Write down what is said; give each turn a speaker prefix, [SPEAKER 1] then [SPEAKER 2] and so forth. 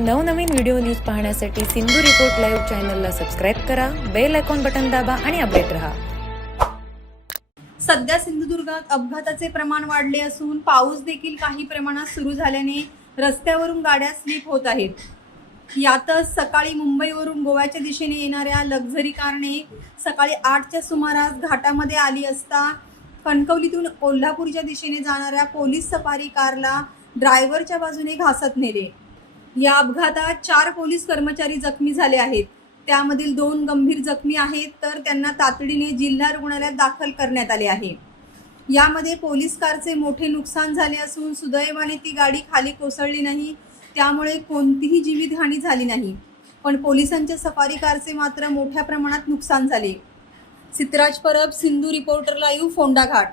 [SPEAKER 1] नवनवीन video news पाहण्यासाठी Sindhu report live चॅनलला सबस्क्राईब करा बेल आयकॉन बटन दाबा आणि अपडेट रहा.
[SPEAKER 2] सध्या सिंधुदुर्गात अपघाताचे प्रमाण वाढले असून पाऊस देखील काही प्रमाणात सुरू झाल्याने रस्त्यावरून गाड्या स्लिप होत आहेत. यातच सकाळी मुंबईवरून गोव्याच्या दिशेने येणाऱ्या लक्झरी कारने सकाळी आठच्या सुमारास घाटामध्ये आली असता कणकवलीतून कोल्हापूरच्या दिशेने जाणाऱ्या पोलीस सफारी कारला ड्रायव्हरच्या बाजूने घासत नेले. या अपघातात चार पोलीस कर्मचारी जखमी झाले आहेत. त्यामधील दोन गंभीर जखमी आहेत तर त्यांना तातडीने जिल्हा रुग्णालयात दाखल करण्यात आले आहे. यामध्ये पोलीस कारचे मोठे नुकसान झाले असून सुदैवाने ती गाडी खाली कोसळली नाही त्यामुळे कोणतीही जीवितहानी झाली नाही. पण पोलिसांच्या सफारी कारचे मात्र मोठ्या प्रमाणात नुकसान झाले. Sitraj Parab Sindhu reporter live Phondaghat